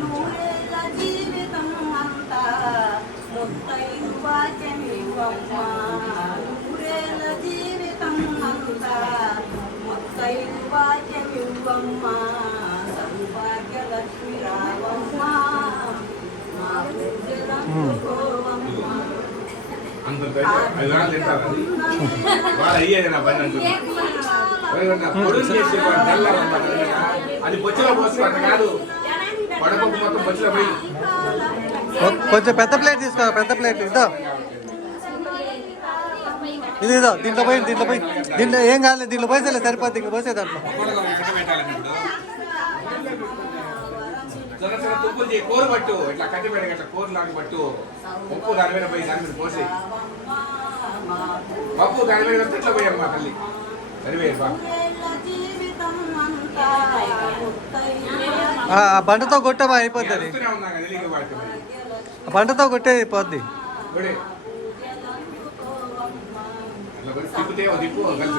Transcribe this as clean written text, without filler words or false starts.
నూరేళ్ళ జీవితం అంతా ముత్తైదు వాక్యమివ్వమ్మ నూరేళ్ళ జీవితం అంతా ముత్తైదు వాక్యమివ్వమ్మ సౌభాగ్య లక్ష్మి రావమ్మ మా పూజలందుకోవమ్మ అది బొచ్చులో పోసుకోండి కాదు వడపప్పు మొత్తం బొచ్చులో పోయి కొంచెం పెద్ద ప్లేట్ తీసుకో, పెద్ద ప్లేట్ ఇదో ఇది ఇదో దీంట్లో పోయి దీంట్లో ఏం కాలేదు, దీంట్లో పోసేలే సరిపోద్ది, ఇంకా పోసే దాంట్లో తుప్పులు కూర పట్టు ఇట్లా కట్టి పెట్టి ఇట్లా కూర లాగా పట్టు ఉప్పు దాని మీద పోయి దాని మీద పోసి పప్పు దాని మీద ఇట్లా పోయమ్మా తల్లి సరిపోయారు బండతో కొట్టమా అయిపోతుంది, బండతో కొట్టే అయిపోద్ది. తిప్పితే దిప్పు కలిసి